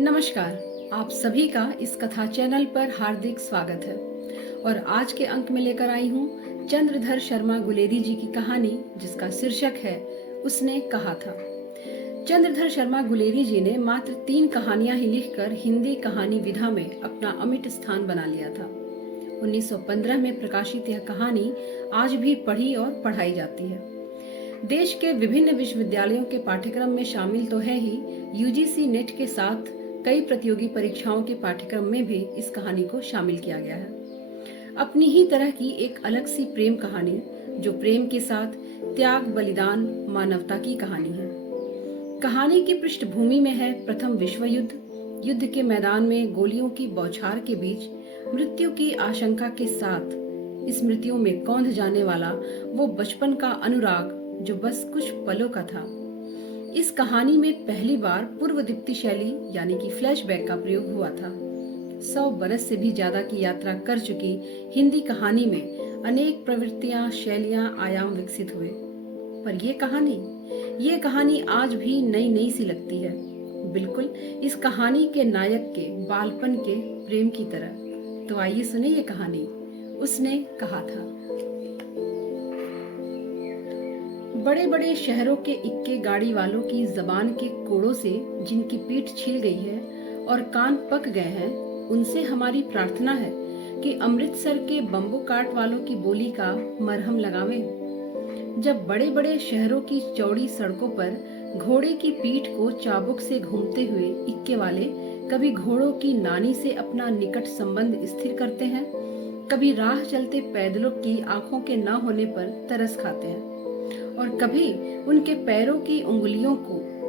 नमस्कार। आप सभी का इस कथा चैनल पर हार्दिक स्वागत है और आज के अंक में लेकर आई हूँ चंद्रधर शर्मा गुलेरी जी की कहानी, जिसका शीर्षक है उसने कहा था। चंद्रधर शर्मा गुलेरी जी ने मात्र 3 कहानियां ही लिखकर हिंदी कहानी विधा में अपना अमिट स्थान बना लिया था। 1915 में प्रकाशित यह कहानी आज भी पढ़ी और पढ़ाई जाती है। देश के विभिन्न विश्वविद्यालयों के पाठ्यक्रम में शामिल तो है ही, यूजीसी नेट के साथ कई प्रतियोगी परीक्षाओं के पाठ्यक्रम में भी इस कहानी को शामिल किया गया है। अपनी ही तरह की एक अलग सी प्रेम कहानी, जो प्रेम के साथ त्याग, बलिदान, मानवता की कहानी है। कहानी की पृष्ठभूमि में है प्रथम विश्व युद्ध। युद्ध के मैदान में गोलियों की बौछार के बीच मृत्यु की आशंका के साथ स्मृतियों में कौंध जाने वाला वो बचपन का अनुराग, जो बस कुछ पलों का था। इस कहानी में पहली बार पूर्व दीप्ति शैली यानी कि फ्लैशबैक का प्रयोग हुआ था। 100 बरस से भी ज्यादा की यात्रा कर चुकी हिंदी कहानी में अनेक प्रवृत्तियां, शैलियां, आयाम विकसित हुए, पर ये कहानी आज भी नई नई सी लगती है, बिल्कुल इस कहानी के नायक के बालपन के प्रेम की तरह। तो आइए सुने ये कहानी, उसने कहा था। बड़े बड़े शहरों के इक्के गाड़ी वालों की जबान के कोड़ों से जिनकी पीठ छिल गई है और कान पक गए हैं, उनसे हमारी प्रार्थना है कि अमृतसर के बम्बू काट वालों की बोली का मरहम लगावें। जब बड़े बड़े शहरों की चौड़ी सड़कों पर घोड़े की पीठ को चाबुक से घूमते हुए इक्के वाले कभी घोड़ों की नानी से अपना निकट संबंध स्थिर करते हैं, कभी राह चलते पैदलों की आंखों के न होने पर तरस खाते हैं, और कभी उनके पैरों की उंगलियों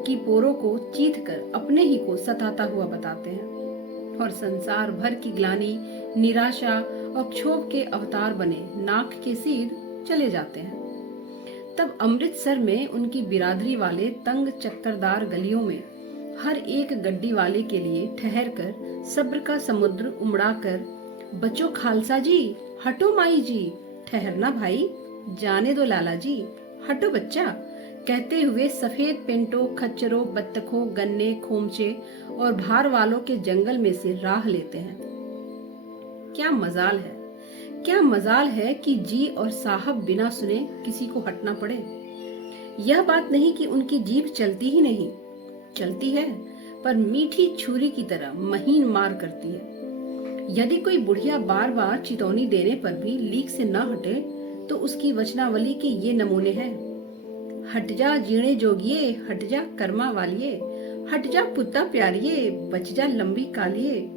की पोरों को चीथ कर अपने ही को सताता हुआ बताते हैं, और संसार भर की ग्लानि, निराशा और क्षोभ के अवतार बने नाक के सीध चले जाते हैं। तब अमृतसर में उनकी बिरादरी वाले तंग चक्करदार गलियों में हर एक गड्डी वाले के लिए ठहर कर सब्र का समुद्र उमड़ा कर, बच्चों खालसा जी, हटो माई जी, ठहरना भाई, जाने दो लाला जी, हटो बच्चा, कहते हुए सफेद पेंटों, खच्चरों, बत्तखों, गन्ने, खोमचे और भार वालों के जंगल में से राह लेते हैं। क्या मजाल है कि जी और साहब बिना सुने किसी को हटना पड़े। यह बात नहीं कि उनकी जीभ चलती ही नहीं, चलती है, पर मीठी छुरी की तरह महीन मार करती है। यदि कोई बुढ़िया बार बार चितौनी देने पर भी लीक से न हटे, तो उसकी वचनावली के ये नमूने हैं। हट जा जीणे जोगिए, हट जा कर्मा वालिए, हट जा पुत्ता प्यारिये, बच जा लंबी कालिए।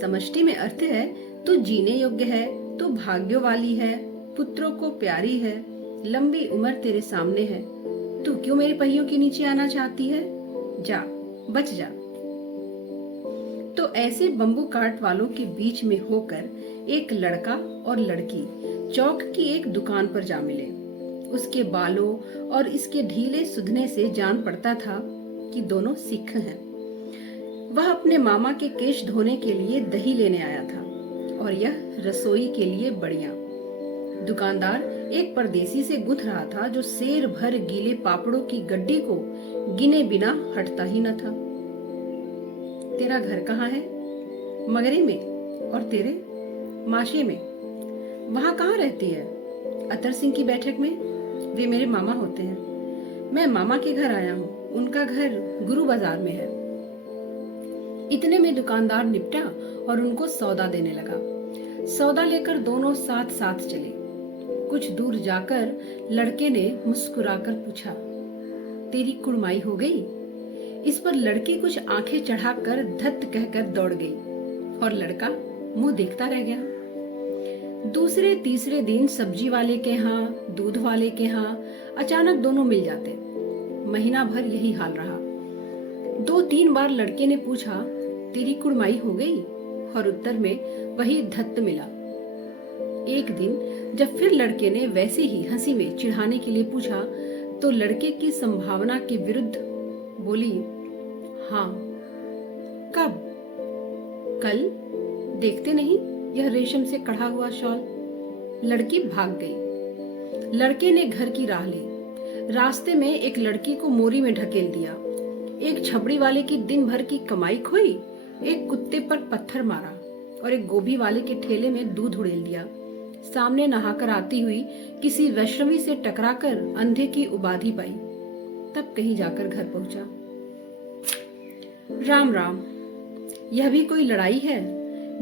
समष्टि में अर्थ है, तू जीने योग्य है, तू भाग्यो वाली है, पुत्रों को प्यारी है, लंबी उम्र तेरे सामने है, तू क्यों मेरे पहियों के नीचे आना चाहती है? जा, बच जा। तो ऐसे बम्बू काट वालों के बीच में होकर एक लड़का और लड़की चौक की एक दुकान पर जा मिले। उसके बालों और इसके ढीले सुधने से जान पड़ता था कि दोनों सिख हैं। वह अपने मामा के केश धोने के लिए दही लेने आया था और यह रसोई के लिए बढ़िया। दुकानदार एक परदेसी से गुथ रहा था, जो सेर भर गीले पापड़ों की गड्डी को गिने बिना हटता ही न था। तेरा घर कहाँ है? मगरे में। और तेरे? माशे में। वहाँ कहाँ रहती है? अतर सिंह की बैठक में। वे मेरे मामा होते हैं। मैं मामा के घर आया हूँ, उनका घर गुरु बाजार में है। इतने में दुकानदार निपटा और उनको सौदा देने लगा। सौदा लेकर दोनों साथ साथ चले। कुछ दूर जाकर लड़के ने मुस्कुराकर पूछा, तेरी कुड़माई हो गई? इस पर लड़की कुछ आंखें चढ़ाकर धत्त कहकर दौड़ गई और लड़का मुंह देखता रह गया। दूसरे तीसरे दिन सब्जी वाले के यहाँ, दूध वाले के यहाँ अचानक दोनों मिल जाते। महीना भर यही हाल रहा। 2-3 बार लड़के ने पूछा, तेरी कुड़माई हो गई? और उत्तर में वही धत्त मिला। एक दिन जब फिर लड़के ने वैसे ही हंसी में चिढ़ाने के लिए पूछा, तो लड़के की संभावना के विरुद्ध बोली, हाँ। कब? कल। देखते नहीं यह रेशम से कढ़ा हुआ शॉल? लड़की भाग गई। लड़के ने घर की राह ली। रास्ते में एक लड़की को मोरी में ढकेल दिया। एक छबड़ी वाले की दिन भर की कमाई खोई, एक कुत्ते पर पत्थर मारा और एक गोभी वाले के ठेले में दूध उड़ेल दिया। सामने नहाकर आती हुई किसी वैष्णवी से टकराकर अंधे की उपाधि पाई, तब कहीं जाकर घर पहुंचा। राम राम, यह भी कोई लड़ाई है।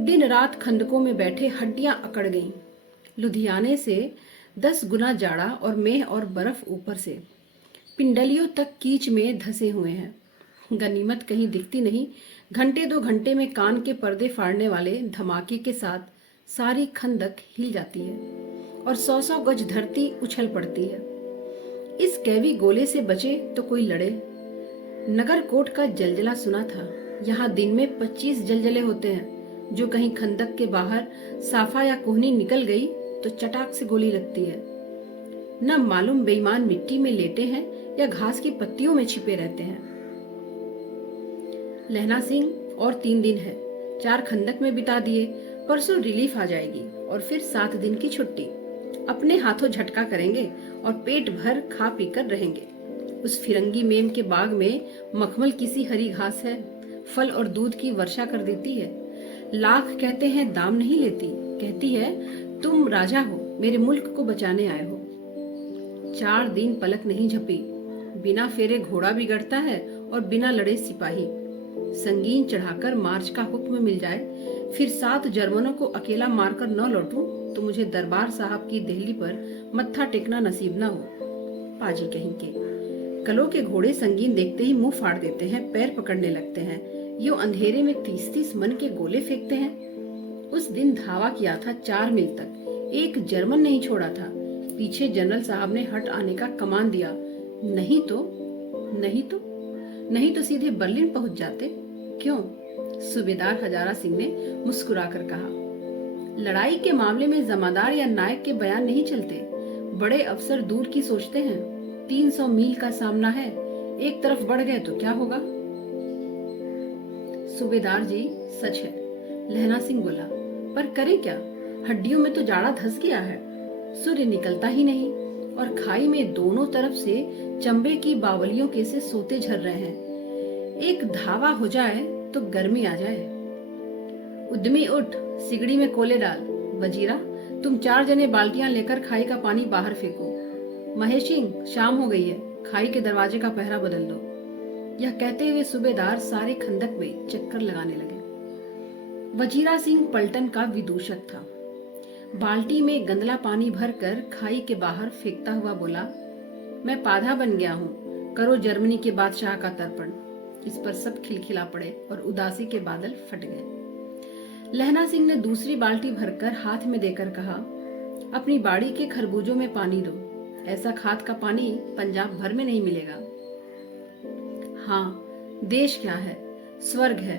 दिन रात खंदकों में बैठे हड्डियां अकड़ गईं। लुधियाने से 10 गुना जाड़ा और मेह और बर्फ ऊपर से पिंडलियों तक कीच में धंसे हुए हैं। गनीमत कहीं दिखती नहीं। घंटे 2 घंटे में कान के पर्दे फाड़ने वाले धमाके के साथ सारी खंदक हिल जाती है और 100-100 गज धरती उछल पड़ती है। इस कैवी गोले से बचे तो कोई लड़े। नगरकोट का जलजला सुना था। यहाँ दिन में 25 जलजले होते हैं। जो कहीं खंदक के बाहर साफा या कोहनी निकल गई तो चटाक से गोली लगती है। न मालूम बेईमान मिट्टी में लेटे हैं या घास की पत्तियों में छिपे रहते हैं। लहना सिंह और 3 दिन है। 4 खंदक में बिता दिए। परसों रिलीफ आ जाएगी और फिर 7 दिन की छुट्टी। अपने हाथों झटका करेंगे और पेट भर खा पीकर रहेंगे। उस फिरंगी मेम के बाग में मखमल किसी हरी घास है, फल और दूध की वर्षा कर देती है। लाख कहते हैं दाम नहीं लेती। कहती है तुम राजा हो, मेरे मुल्क को बचाने आए हो। 4 दिन पलक नहीं झपी। बिना फेरे घोड़ा बिगड़ता है और बिना लड़े सिपाही। संगीन चढ़ाकर मार्च का हुक्म मिल जाए, फिर 7 जर्मनों को अकेला मारकर न लौटूं तो मुझे दरबार साहब की देहली पर मत्था टेकना नसीब न हो। पाजी कहीं के कलों के घोड़े संगीन देखते ही मुंह फाड़ देते हैं, पैर पकड़ने लगते हैं। यो अंधेरे में 30-30 मन के गोले फेंकते हैं। उस दिन धावा किया था 4 मील तक। एक जर्मन नहीं छोड़ा था। पीछे जनरल साहब ने हट आने का कमान दिया। नहीं तो सीधे बर्लिन पहुंच जाते। क्यों? सूबेदार हजारा सिंह ने मुस्कुराकर कहा। लड़ाई के मामले में जमादार या नायक के बयान नहीं चलते। बड़े अफसर दूर की सोचते हैं। 300 मील का सामना है। एक तरफ बढ़ गए तो क्या होगा? सूबेदार जी, सच है, लहना सिंह बोला, पर करे क्या? हड्डियों में तो जाड़ा धस गया है। सूर्य निकलता ही नहीं और खाई में दोनों तरफ से चंबे की बावलियों के से सोते झर रहे हैं। एक धावा हो जाए तो गर्मी आ जाए। उद्यमी उठ, सिगड़ी में कोले डाल। वजीरा, तुम 4 जने बाल्टियां लेकर खाई का पानी बाहर फेंको। महेश सिंह, शाम हो गई है, खाई के दरवाजे का पहरा बदल दो। यह कहते हुए सूबेदार सारे खंदक में चक्कर लगाने लगे। वजीरा सिंह पलटन का विदूषक था। बाल्टी में गंदला पानी भरकर खाई के बाहर फेंकता हुआ बोला, मैं पाधा बन गया हूँ, करो जर्मनी के बादशाह का तर्पण। इस पर सब खिलखिला पड़े और उदासी के बादल फट गए। लहना सिंह ने दूसरी बाल्टी भरकर हाथ में देकर कहा, अपनी बाड़ी के खरबूजों में पानी दो। ऐसा खाद का पानी पंजाब भर में नहीं मिलेगा। हाँ, देश क्या है, स्वर्ग है।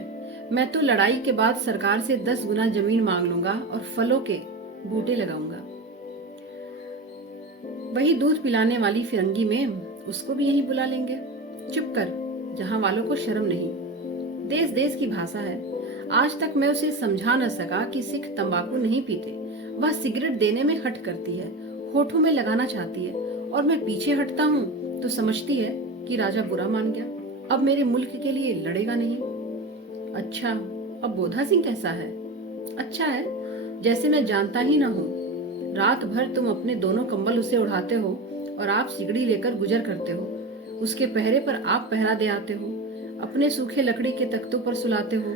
मैं तो लड़ाई के बाद सरकार से 10 गुना जमीन मांग लूंगा और फलों के बूटे लगाऊंगा। वही दूध पिलाने वाली फिरंगी में उसको भी यहीं बुला लेंगे। चुप कर, जहां वालों को शर्म नहीं। देश देश की भाषा है। आज तक मैं उसे समझा न सका कि सिख तंबाकू नहीं पीते। वह सिगरेट देने में हट करती है, होठों में लगाना चाहती है, और मैं पीछे हटता हूँ तो समझती है कि राजा बुरा मान गया, अब मेरे मुल्क के लिए लड़ेगा नहीं। अच्छा, अब बोधा सिंह कैसा है? अच्छा है, जैसे मैं जानता ही ना हूँ। रात भर तुम अपने दोनों कंबल उसे उड़ाते हो और आप सिगड़ी लेकर गुजर करते हो। उसके पहरे पर आप पहरा दे आते हो। अपने सूखे लकड़ी के तख्तों पर सुलाते हो,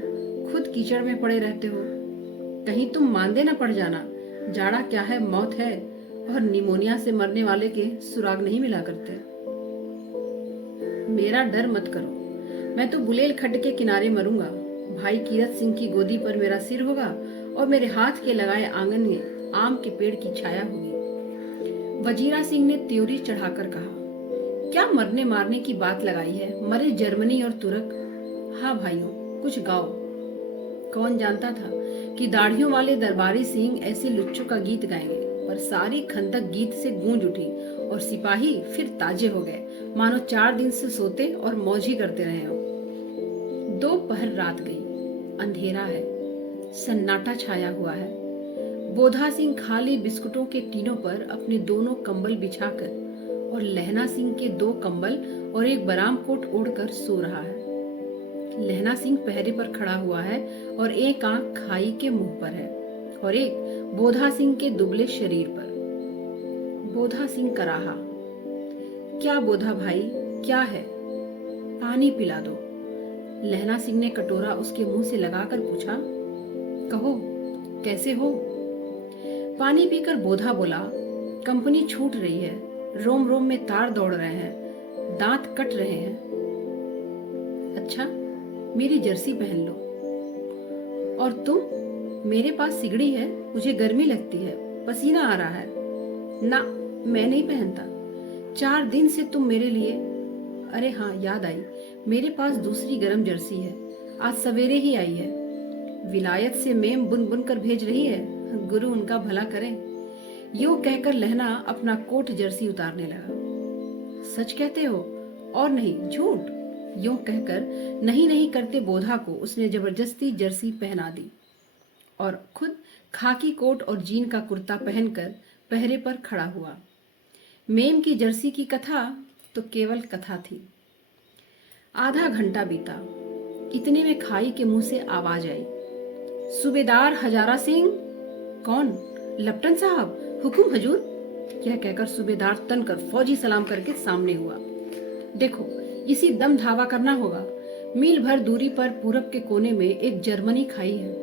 खुद कीचड़ में पड़े रहते हो। कहीं तुम मांदे न पड़ जाना। जाड़ा क्या है, मौत है, और निमोनिया से मरने वाले के सुराग नहीं मिला करते। मेरा डर मत करो, मैं तो बुलेल खड्ड के किनारे मरूंगा। भाई कीरत सिंह की गोदी पर मेरा सिर होगा और मेरे हाथ के लगाए आंगन में आम के पेड़ की छाया होगी। वजीरा सिंह ने त्योरी चढ़ाकर कहा, क्या मरने मारने की बात लगाई है? मरे जर्मनी और तुर्क। हाँ भाइयों, कुछ गाओ। कौन जानता था कि दाढ़ियों वाले दरबारी सिंह ऐसे लुच्चों का गीत गाएंगे, पर सारी खंदक गीत से गूंज उठी और सिपाही फिर ताजे हो गए, मानो 4 दिन से सोते और मौज ही करते रहे हो। दोपहर रात गई, अंधेरा है, सन्नाटा छाया हुआ है। बोधा सिंह खाली बिस्कुटों के टीनों पर अपने दोनों कंबल बिछाकर और लहना सिंह के 2 कंबल और एक बराम कोट ओढ़कर सो रहा है। लहना सिंह पहरे पर खड़ा हुआ है और एक आंख खाई के मुंह पर है और एक बोधा सिंह के दुबले शरीर पर। बोधा सिंह कराहा, क्या बोधा भाई, क्या है? पानी पिला दो। लहना सिंह ने कटोरा उसके मुंह से लगाकर पूछा। कहो, कैसे हो? पानी पीकर बोधा बोला, कंपनी छूट रही है, रोम रोम में तार दौड़ रहे हैं, दांत कट रहे हैं। अच्छा, मेरी जर्सी पहन लो। और तुम? मेरे पास सिगड़ी है, मुझे गर्मी लगती है, पसीना आ रहा है। ना, मैं नहीं पहनता। 4 दिन से तुम मेरे लिए। अरे हाँ, याद आई, मेरे पास दूसरी गरम जर्सी है, आज सवेरे ही आई है। विलायत से मेम बुन बुन कर भेज रही है, गुरु उनका भला करें। यूं कहकर लहना अपना कोट जर्सी उतारने लगा। सच कहते हो? और नहीं, झूठ? यूं कहकर नहीं नहीं करते बोधा को उसने जबरदस्ती जर्सी पहना दी और खुद खाकी कोट और जीन का कुर्ता पहनकर पहरे पर खड़ा हुआ। मेम की जर्सी की कथा तो केवल कथा थी। आधा घंटा बीता, इतने में खाई के मुंह से आवाज आई, सूबेदार हजारा सिंह। कौन? लप्टन साहब, हुकुम हजूर। यह कहकर सूबेदार तनकर फौजी सलाम करके सामने हुआ। देखो, इसी दम धावा करना होगा। मील भर दूरी पर पूरब के कोने में एक जर्मनी खाई है,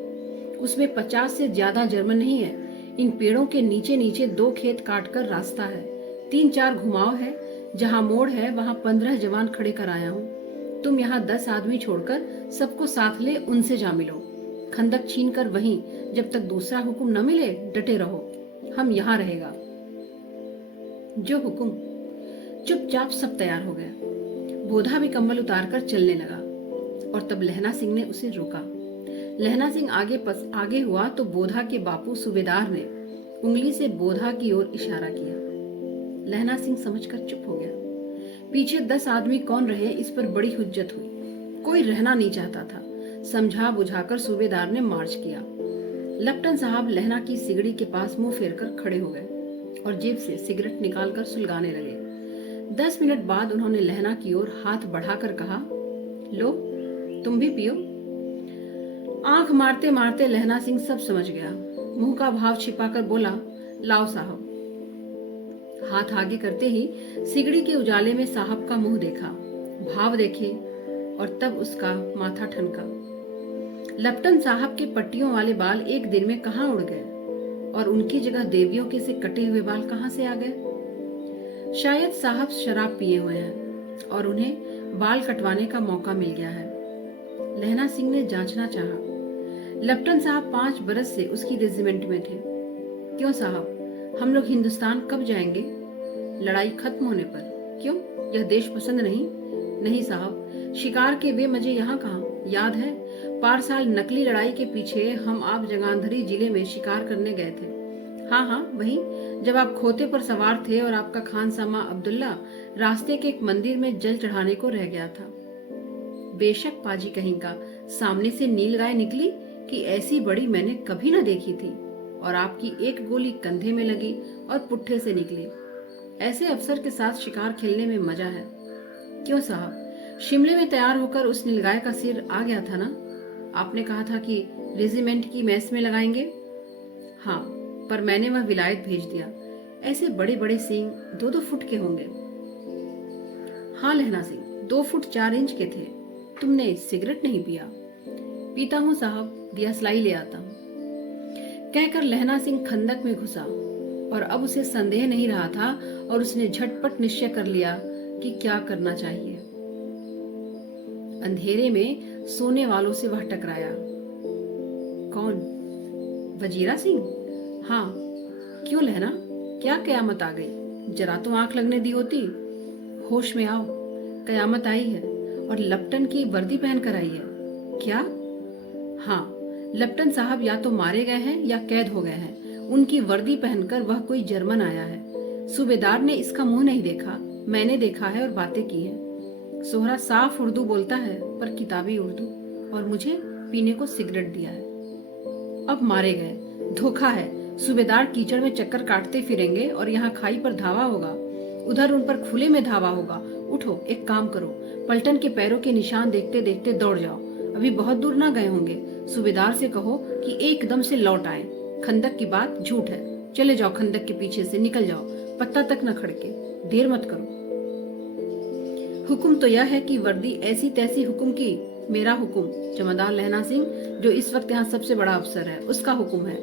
उसमें 50 से ज्यादा जर्मन नहीं है। इन पेड़ों के नीचे नीचे 2 खेत काटकर रास्ता है, 3-4 घुमाव है, जहाँ मोड़ है वहाँ 15 जवान खड़े कर आया हूँ। तुम यहाँ 10 आदमी छोड़कर सबको साथ ले उनसे जा मिलो। खंदक छीन कर वहीं, जब तक दूसरा हुक्म न मिले डटे रहो। हम यहाँ रहेगा। जो हुक्म। चुपचाप सब तैयार हो गया। बोधा भी कंबल उतारकर चलने लगा और तब लहना सिंह ने उसे रोका। लहना सिंह आगे हुआ तो बोधा के बापू सूबेदार ने उंगली से बोधा की ओर इशारा किया। लहना सिंह समझकर चुप हो गया। पीछे 10 आदमी कौन रहे, इस पर बड़ी हुज्जत हुई। कोई रहना नहीं चाहता था। समझा बुझाकर सूबेदार ने मार्च किया। लप्टन साहब लहना की सिगड़ी के पास मुंह फेरकर खड़े हो गए और जेब से सिगरेट निकालकर सुलगाने लगे। 10 मिनट बाद उन्होंने लहना की ओर हाथ बढ़ाकर कहा, लो, तुम भी पियो। आंख मारते मारते लहना सिंह सब समझ गया। मुंह का भाव छिपाकर बोला, लाओ साहब। हाथ आगे करते ही सिगड़ी के उजाले में साहब का मुंह देखा, भाव देखे और तब उसका माथा ठनका। लप्टन साहब के पट्टियों वाले बाल एक दिन में कहाँ उड़ गए और उनकी जगह देवियों के से कटे हुए बाल कहाँ से आ गए? शायद साहब शराब पिए हुए हैं और उन्हें बाल कटवाने का मौका मिल गया है। लहना सिंह ने जांचना चाहा। लप्टन साहब 5 बरस से उसकी रेजिमेंट में थे। क्यों साहब, हम लोग हिंदुस्तान कब जाएंगे? लड़ाई खत्म होने पर। क्यों, यह देश पसंद नहीं? नहीं साहब, शिकार के वे मजे यहाँ कहाँ। याद है, पार साल नकली लड़ाई के पीछे हम आप जगांधरी जिले में शिकार करने गए थे। हाँ हाँ, वही, जब आप खोते पर सवार थे और आपका खानसामा अब्दुल्ला रास्ते के एक मंदिर में जल चढ़ाने को रह गया था। बेशक पाजी कहीं का, सामने से नील गाय निकली कि ऐसी बड़ी मैंने कभी न देखी थी और आपकी एक गोली कंधे में लगी और पुट्ठे से निकली। ऐसे अफसर के साथ शिकार खेलने में मजा है। क्यों साहब, शिमले में तैयार होकर उस नीलगाय का सिर आ गया था ना? आपने कहा था कि रेजिमेंट की मैस में लगाएंगे। हाँ, पर मैंने वह विलायत भेज दिया। ऐसे बड़े बड़े सींग 2-2 फुट के होंगे। हाँ लहना सिंह, 2 फुट 4 इंच के थे। तुमने सिगरेट नहीं पिया? पीता हूँ साहब, दिया सलाई ले आता हूँ। कहकर लहना सिंह खंदक में घुसा और अब उसे संदेह नहीं रहा था और उसने झटपट निश्चय कर लिया कि क्या करना चाहिए। अंधेरे में सोने वालों से वह टकराया। कौन? वजीरा सिंह? हाँ। क्यों लहना, क्या कयामत आ गई? जरा तो आंख लगने दी होती। होश में आओ, कयामत आई है और लप्टन की वर्दी पहनकर आई है। क्या? हाँ, लप्टन साहब या तो मारे गए हैं या कैद हो गए हैं। उनकी वर्दी पहनकर वह कोई जर्मन आया है। सूबेदार ने इसका मुंह नहीं देखा, मैंने देखा है और बातें की हैं। सोहरा साफ उर्दू बोलता है पर किताबी उर्दू, और मुझे पीने को सिगरेट दिया है। अब मारे गए, धोखा है। सूबेदार कीचड़ में चक्कर काटते फिरेंगे और यहाँ खाई पर धावा होगा। उधर उन पर खुले में धावा होगा। उठो, एक काम करो, पलटन के पैरों के निशान देखते देखते दौड़ जाओ। अभी बहुत दूर ना गए होंगे। सूबेदार से कहो कि एकदम से लौट आए। खंदक की बात झूठ है। चले जाओ, खंदक के पीछे से निकल जाओ, पत्ता तक न खड़के। देर मत करो। हुक्म तो यह है कि वर्दी ऐसी तैसी हुक्म की। मेरा हुक्म, जमादार लहना सिंह जो इस वक्त यहाँ सबसे बड़ा अफसर है, उसका हुक्म है।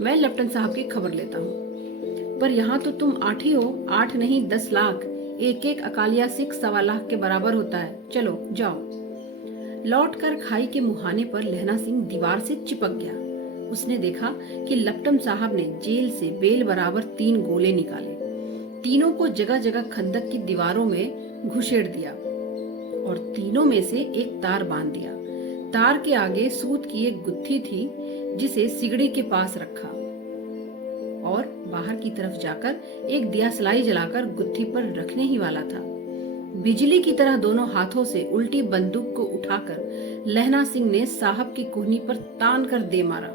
मैं लेफ्टिनेंट साहब की खबर लेता हूँ। पर यहाँ तो तुम 8 ही हो। 8 नहीं 10 लाख। एक एक अकालिया सिख 1.25 लाख के बराबर होता है। चलो जाओ। लौटकर खाई के मुहाने पर लहना सिंह दीवार से चिपक गया। उसने देखा कि लेफ्टिनेंट साहब ने जेल से बेल बराबर 3 गोले निकाले। तीनों को जगह जगह खंदक की दीवारों में घुसेड़ दिया और तीनों में से एक तार बांध दिया। तार के आगे सूत की एक गुत्थी थी जिसे सिगड़ी के पास रखा और बाहर की तरफ जाकर एक दिया सलाई जलाकर गुत्थी पर रखने ही वाला था। बिजली की तरह दोनों हाथों से उल्टी बंदूक को उठाकर लहना सिंह ने साहब की कोहनी पर तान कर दे मारा।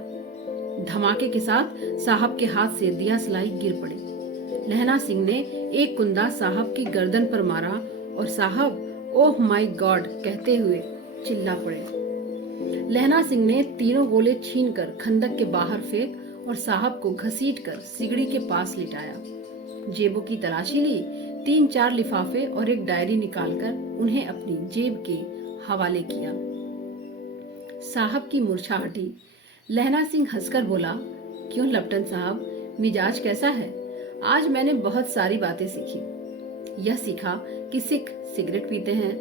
धमाके के साथ साहब के हाथ से दिया सलाई गिर पड़ी। लहना सिंह ने एक कुंदा साहब की गर्दन पर मारा और साहब ओह माय गॉड कहते हुए चिल्ला पड़े। लहना सिंह ने तीनों गोले छीनकर खंदक के बाहर फेंक और साहब को घसीटकर सिगड़ी के पास लिटाया। जेबों की तलाशी ली। 3-4 लिफाफे और एक डायरी निकालकर उन्हें अपनी जेब के हवाले किया। साहब की मूर्छा हटी। लहना सिंह हंसकर बोला, क्यों लेफ्टिनेंट साहब, मिजाज कैसा है? आज मैंने बहुत सारी बातें सीखी। यह सीखा कि सिख सिगरेट पीते हैं।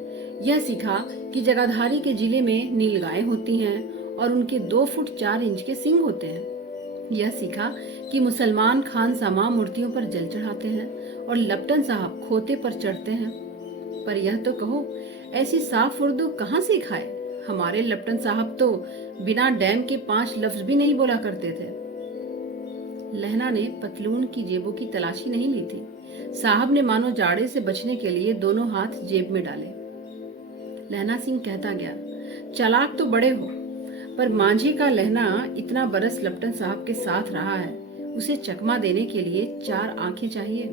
यह सीखा कि जगाधारी के जिले में नीलगायें होती हैं और उनके 2 फुट 4 इंच के सींग होते हैं। यह सीखा कि मुसलमान खान सामा मूर्तियों पर जल चढ़ाते हैं और लेफ्टिनेंट साहब खोते पर चढ़ते हैं। पर यह तो कहो, ऐसी साफ उर्दू कहाँ सिखाए? हमारे लेफ्टिनेंट साहब तो बिना डैम के 5 लफ्ज भी नहीं बोला करते थे। लहना ने पतलून की जेबों की तलाशी नहीं ली थी। साहब ने मानो जाड़े से बचने के लिए दोनों हाथ जेब में डाले। लहना सिंह कहता गया, चालाक तो बड़े हो, पर मांझी का लहना इतना बरस लेफ्टिनेंट साहब के साथ रहा है, उसे चकमा देने के लिए 4 आंखें चाहिए।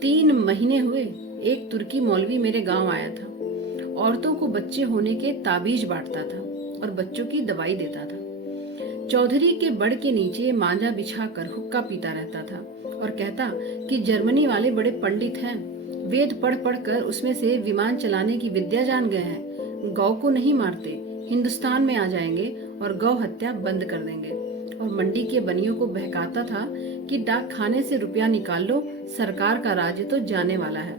3 महीने हुए एक तुर्की मौलवी मेरे गांव आया था। औरतों को बच्चे होने के ताबीज बांटता था और बच्चों की दवाई देता था। चौधरी के बड़ के नीचे मांझा बिछाकर हुक्का पीता रहता था और कहता कि जर्मनी वाले बड़े पंडित हैं। वेद पढ़ पढ़ कर उसमें से विमान चलाने की विद्या जान गए हैं। गौ को नहीं मारते, हिंदुस्तान में आ जाएंगे और गौ हत्या बंद कर देंगे। और मंडी के बनियों को बहकाता था कि डाक खाने से रुपया निकाल लो, सरकार का राज्य तो जाने वाला है।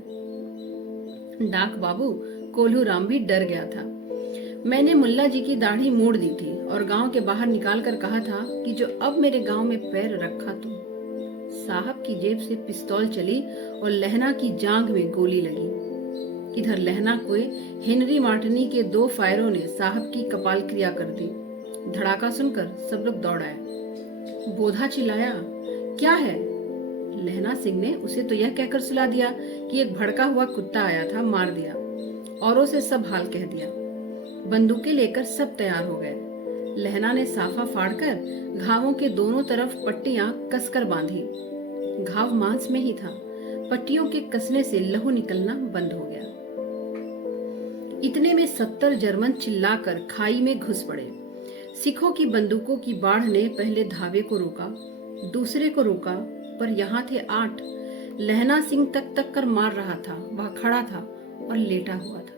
डाक बाबू कोल्हू राम भी डर गया था। मैंने मुल्ला जी की दाढ़ी मोड़ दी थी और गांव के बाहर निकाल कर कहा था कि जो अब मेरे गांव में पैर रखा तो। साहब की जेब से पिस्तौल चली और लहना की जांघ में गोली लगी। इधर लहना को हेनरी मार्टिनी के 2 फायरों ने साहब की कपाल क्रिया कर दी। धड़ाका सुनकर सब लोग दौड़ आए। बोधा चिल्लाया, क्या है? लहना सिंह ने उसे तो यह कहकर सुला दिया कि एक भड़का हुआ कुत्ता आया था, मार दिया। औरों से सब हाल कह दिया। बंदूकें लेकर सब तैयार हो गए। लहना ने साफा फाड़कर घावों के दोनों तरफ पट्टियां कसकर बांधी। घाव मांस में ही था। पट्टियों के कसने से लहू निकलना बंद हो गया। इतने में 70 जर्मन चिल्लाकर खाई में घुस पड़े। सिखों की बंदूकों की बाढ़ ने पहले धावे को रोका, दूसरे को रोका, पर यहाँ थे 8। लहना सिंह तक तक कर मार रहा था। वह खड़ा था और लेटा हुआ था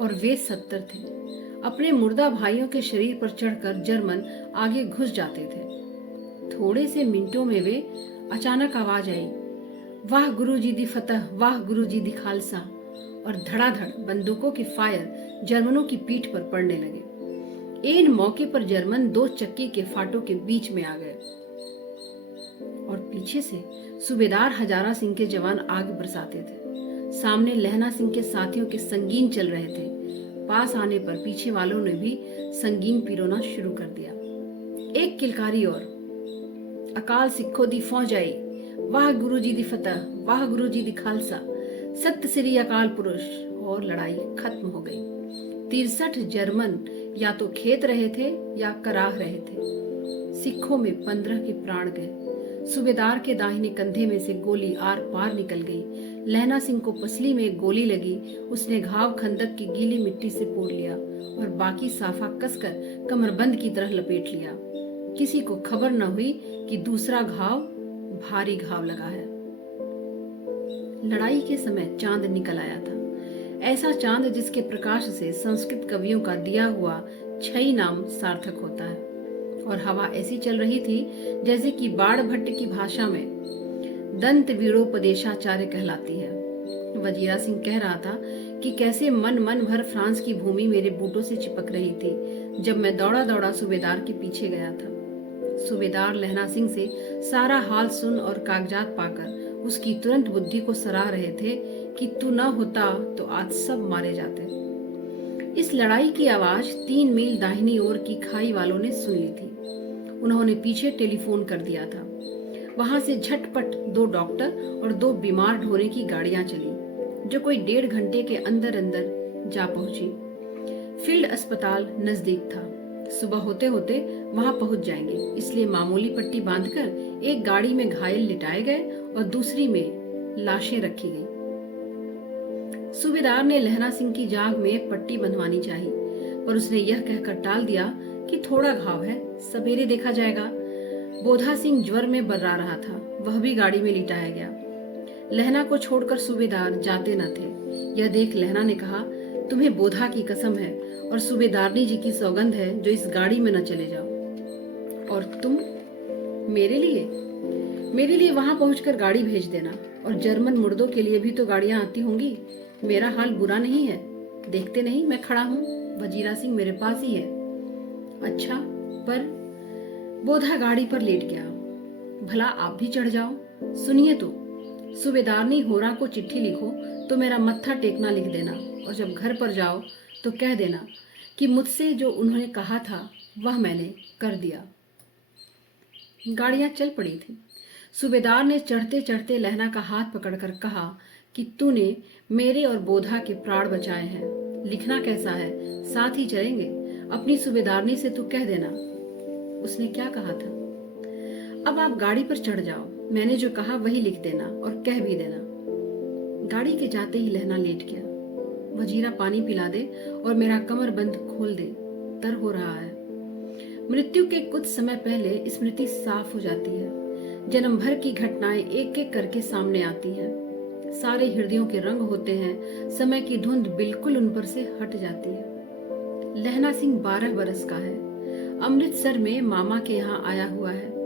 और वे 70 थे। अपने मुर्दा भाइयों के शरीर पर चढ़कर जर्मन आगे घुस जाते थे। थोड़े से मिनटों में वे अचानक आवाज आई, वाह गुरुजी दी फतह, वाह गुरुजी दी खालसा, और धड़ाधड़ बंदूकों के फायर जर्मनों की पीठ पर पड़ने लगे। इन मौके पर जर्मन 2 चक्की के फाटों के बीच में आ गए और पीछे से सूबेदार हजारा सिंह के जवान आग बरसाते थे। सामने लहना सिंह के साथियों के संगीन चल रहे थे। पास आने पर पीछे वालों ने भी संगीन पिरोना शुरू कर दिया। एक किलकारी और, अकाल सिखो दी फौज आई, वाह गुरु जी दी फतह, वाह गुरु जी दी खालसा, सत्य श्री अकाल पुरुष, और लड़ाई खत्म हो गई। 63 जर्मन या तो खेत रहे थे या कराह रहे थे। सिखों में 15 के प्राण गए। सूबेदार के दाहिने कंधे में से गोली आर पार निकल गई। लहना सिंह को पसली में एक गोली लगी। उसने घाव खंदक की गीली मिट्टी से पोड़ लिया और बाकी साफा कसकर कमरबंद की तरह लपेट लिया। किसी को खबर न हुई कि दूसरा घाव भारी घाव लगा है। लड़ाई के समय चांद निकल आया था, ऐसा चांद जिसके प्रकाश से संस्कृत कवियों का दिया हुआ छई नाम सार्थक होता है। और हवा ऐसी चल रही थी जैसे कि बाण भट्ट की भाषा में दंत वीरोपदेशाचार्य कहलाती है। वजीरा सिंह कह रहा था कि कैसे मन भर फ्रांस की भूमि मेरे बूटों से चिपक रही थी जब मैं दौड़ा दौड़ा सूबेदार के पीछे गया था। सूबेदार लहना सिंह से सारा हाल सुन और कागजात पाकर उसकी तुरंत बुद्धि को सराह रहे थे कि तू न होता तो आज सब मारे जाते। इस लड़ाई की आवाज 3 मील दाहिनी ओर की खाई वालों ने सुन ली थी। उन्होंने पीछे टेलीफोन कर दिया था। वहां से झटपट 2 डॉक्टर और 2 बीमार ढोने की गाड़ियां चली जो कोई 1.5 घंटे के अंदर अंदर जा पहुंची। फील्ड अस्पताल नजदीक था। सुबह होते होते वहां पहुंच जाएंगे, इसलिए मामूली पट्टी बांधकर एक गाड़ी में घायल लिटाए गए और दूसरी में लाशें रखी गई। सूबेदार ने लहना सिंह की जांघ में पट्टी बंधवानी चाहिए, पर उसने यह कहकर टाल दिया कि थोड़ा घाव है, सवेरे देखा जाएगा। बोधा सिंह ज्वर में बर्रा रहा था, वह भी गाड़ी में लिटाया गया। लहना को छोड़कर सूबेदार जाते न थे। यह देख लहना ने कहा, तुम्हें बोधा की कसम है और सूबेदारनी जी की सौगंध है जो इस गाड़ी में न चले जाओ। और तुम मेरे लिए वहां पहुंचकर गाड़ी भेज देना, और जर्मन मुर्दों के लिए भी तो गाड़ियां आती होंगी। मेरा हाल बुरा नहीं है, देखते नहीं मैं खड़ा हूं, वजीरा सिंह मेरे पास ही है। अच्छा, पर बोधा गाड़ी पर लेट गया। भला आप भी चढ़ जाओ। सुनिए तो, सूबेदारनी होरा को चिट्ठी लिखो तो मेरा मत्था टेकना लिख देना, और जब घर पर जाओ तो कह देना कि मुझसे जो उन्होंने कहा था वह मैंने कर दिया। गाड़ियां चल पड़ी थी। सूबेदार ने चढ़ते चढ़ते लहना का हाथ पकड़कर कहा कि तूने मेरे और बोधा के प्राण बचाए हैं। लिखना कैसा है, साथ ही चलेंगे। अपनी सूबेदारनी से तू कह देना। उसने क्या कहा था? अब आप गाड़ी पर चढ़ जाओ, मैंने जो कहा वही लिख देना और कह भी देना। गाड़ी के जाते ही लहना लेट गया। वजीरा पानी पिला दे और मेरा कमर बंद खोल दे, तर हो रहा है। मृत्यु के कुछ समय पहले स्मृति साफ हो जाती है। जन्म भर की घटनाएं एक एक करके सामने आती हैं। सारे हृदयों के रंग होते हैं। समय की धुंध बिल्कुल उन पर से हट जाती है। लहना सिंह 12 बरस का है। अमृतसर में मामा के यहाँ आया हुआ है।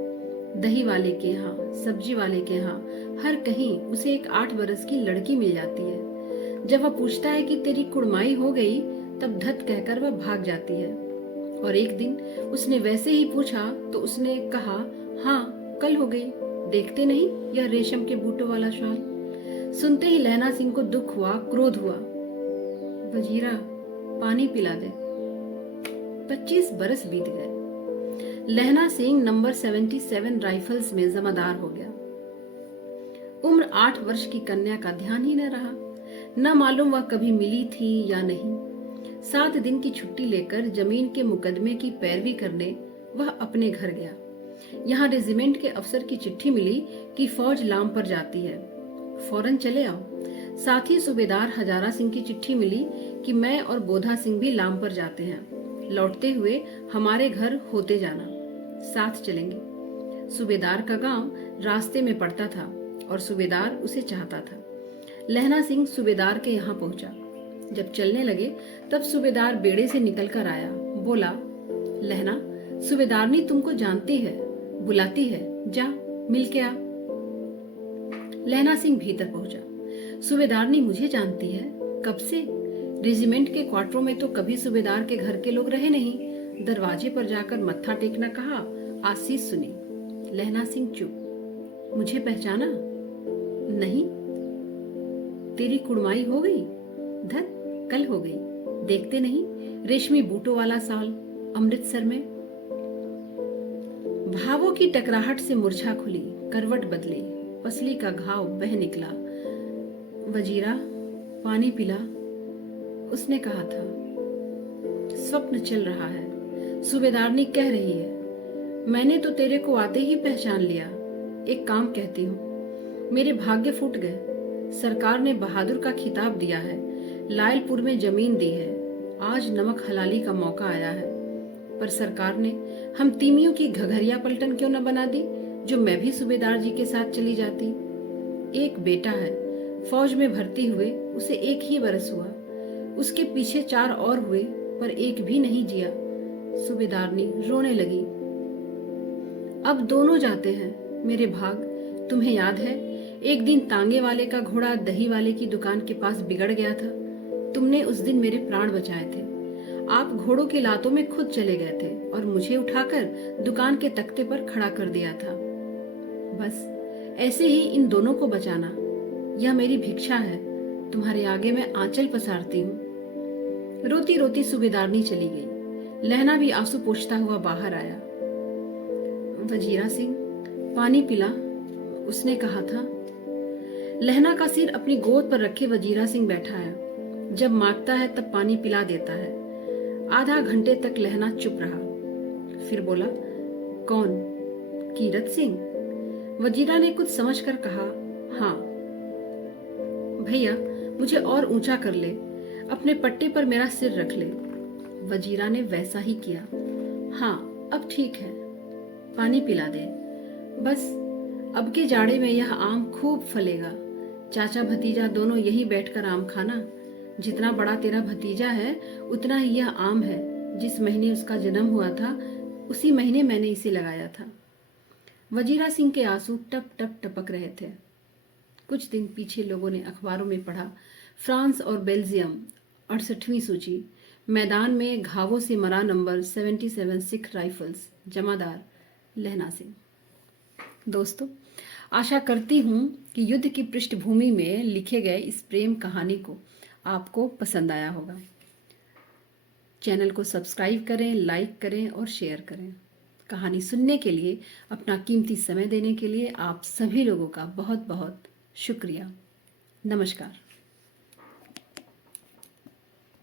दही वाले के यहाँ, सब्जी वाले के यहाँ, हर कहीं उसे एक 8 बरस की लड़की मिल जाती है। जब वह पूछता है कि तेरी कुड़माई हो गई, तब धत कहकर वह भाग जाती है। और एक दिन उसने वैसे ही पूछा तो उसने कहा, हाँ कल हो गई, देखते नहीं यह रेशम के बूटों वाला शाल। सुनते ही लहना सिंह को दुख हुआ, क्रोध हुआ। वजीरा पानी पिला दे। 25 बरस बीत गए। लहना सिंह नंबर 77 राइफल्स में जमादार हो गया। उम्र 8 वर्ष की कन्या का ध्यान ही न रहा। न मालूम वह कभी मिली थी या नहीं। 7 दिन की छुट्टी लेकर जमीन के मुकदमे की पैरवी करने वह अपने घर गया। यहाँ रेजिमेंट के अफसर की चिट्ठी मिली कि फौज लाम पर जाती है, फौरन चले आओ। साथ ही सूबेदार हजारा सिंह की चिट्ठी मिली कि मैं और बोधा सिंह भी लाम पर जाते हैं। लौटते हुए हमारे घर होते जाना, साथ चलेंगे। सूबेदार का गांव रास्ते में पड़ता था और सूबेदार उसे चाहता था। लहना सिंह सूबेदार के यहाँ पहुंचा। जब चलने लगे तब सूबेदार बेड़े से निकलकर आया। बोला, लहना, सूबेदारनी तुमको जानती है, बुलाती है, जा मिल के आ। लहना सिंह भीतर पहुंचा। सूबेदारनी मुझे जानती है? कब से? रेजिमेंट के क्वार्टरों में तो कभी सूबेदार के घर के लोग रहे नहीं। दरवाजे पर जाकर मत्था टेकना कहा, आशीष सुनी। लहना सिंह चुप। मुझे पहचाना? नहीं। तेरी कुड़माई हो गई? धत, कल हो गई, देखते नहीं रेशमी बूटों वाला साल अमृतसर में। भावों की टकराहट से मूर्छा खुली, करवट बदली, पसली का घाव बह निकला। वजीरा पानी पिला, उसने कहा था। स्वप्न चल रहा है। सूबेदारनी कह रही है, मैंने तो तेरे को आते ही पहचान लिया। एक काम कहती हूँ, मेरे भाग्य फूट गए। सरकार ने बहादुर का खिताब दिया है, लायलपुर में जमीन दी है, आज नमक हलाली का मौका आया है। पर सरकार ने हम तीमियों की घघरिया पलटन क्यों न बना दी, जो मैं भी सूबेदार जी के साथ चली जाती। एक बेटा है, फौज में भर्ती हुए उसे 1 ही बरस हुआ, उसके पीछे 4 और हुए पर एक भी नहीं जिया। सूबेदारनी रोने लगी। अब दोनों जाते हैं मेरे भाग। तुम्हें याद है, एक दिन तांगे वाले का घोड़ा दही वाले की दुकान के पास बिगड़ गया था। तुमने उस दिन मेरे प्राण बचाए थे। आप घोड़ों के लातों में खुद चले गए थे और मुझे उठाकर दुकान के तख्ते पर खड़ा कर दिया था। बस ऐसे ही इन दोनों को बचाना, यह मेरी भिक्षा है। तुम्हारे आगे मैं आंचल पसारती हूँ। रोती रोती सूबेदारनी चली गई। लहना भी आंसू पोंछता हुआ बाहर आया। वजीरा सिंह, पानी पिला, उसने कहा था। लहना का सिर अपनी गोद पर रखे वजीरा सिंह बैठा है। जब मांगता है तब पानी पिला देता है। आधा घंटे तक लहना चुप रहा, फिर बोला, कौन? कीरत सिंह? वजीरा ने कुछ समझकर कहा, हाँ। भैया, मुझे और ऊंचा कर ले, अपने पट्टे पर मेरा सिर रख ले। वजीरा ने वैसा ही किया। हाँ, अब ठीक है, पानी पिला दे। बस अब के जाड़े में यह आम खूब फलेगा। चाचा भतीजा दोनों यही बैठकर आम खाना। जितना बड़ा तेरा भतीजा है उतना ही यह आम है। जिस महीने उसका जन्म हुआ था उसी महीने मैंने इसे लगाया था। वजीरा सिंह के आंसू टप टप टपक रहे थे। कुछ दिन पीछे लोगों ने अखबारों में पढ़ा, फ्रांस और बेल्जियम 68वीं सूची, मैदान में घावों से मरा नंबर 77 सिख राइफल्स, जमादार लहना सिंह। दोस्तों, आशा करती हूँ कि युद्ध की पृष्ठभूमि में लिखे गए इस प्रेम कहानी को आपको पसंद आया होगा। चैनल को सब्सक्राइब करें, लाइक करें और शेयर करें। कहानी सुनने के लिए, अपना कीमती समय देने के लिए आप सभी लोगों का बहुत बहुत शुक्रिया। नमस्कार।